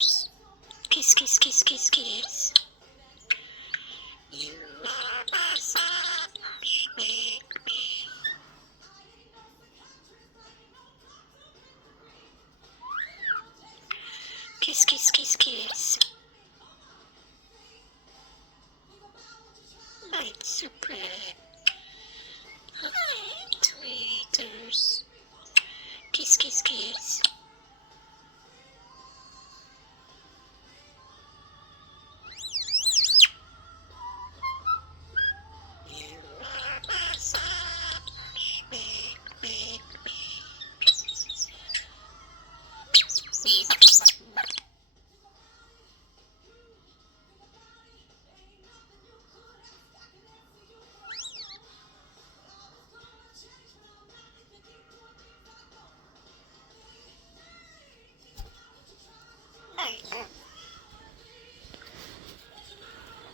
Kiss, kiss, kiss, kiss, kiss. You are my sunshine, baby. Kiss, kiss, kiss, kiss. My super. Hi, tweeters. Kiss, kiss, kiss. You are my sunshine, baby.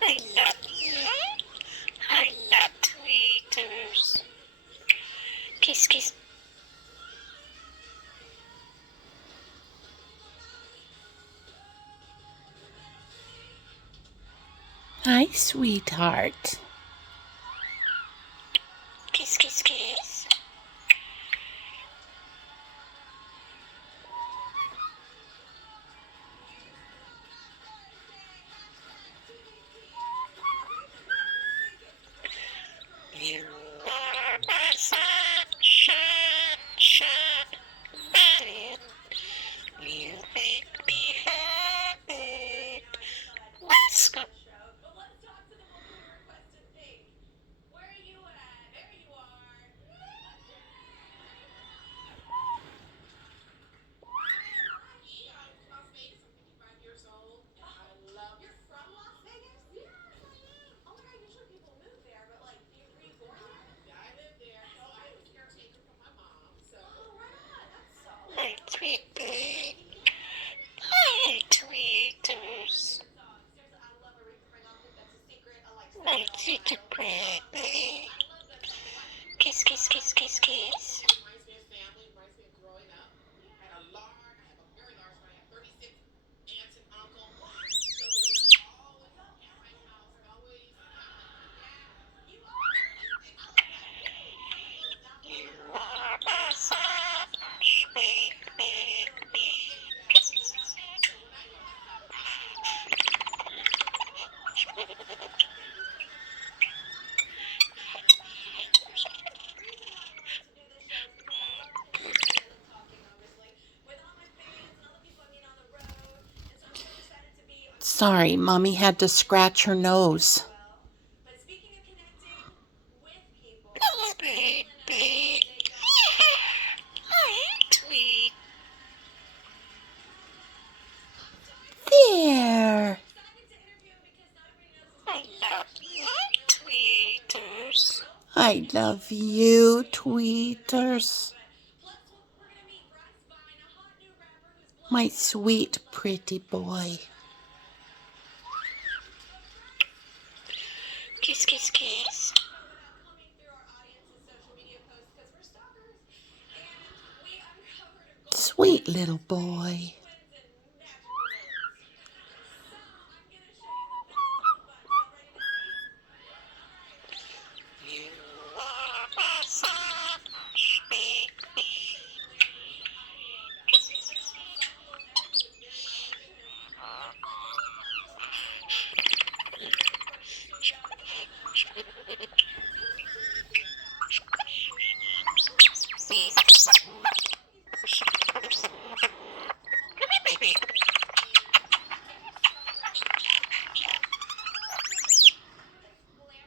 I love you. I love tweeters. Kiss, kiss. Hi, sweetheart. Kiss, kiss, kiss. You are my sunshine, baby. You make me happy. Let's go. My sweet baby. Hi, tweeters. My sweet baby. Kiss, kiss, kiss, kiss, kiss. You are my sunshine, baby. Sorry, Mommy had to scratch her nose. Oh, baby. Hi, tweet. There. I love you, tweeters. I love you, tweeters. My sweet, pretty boy. Kiss, kiss, kiss. Sweet little boy. You are my sunshine, baby. See.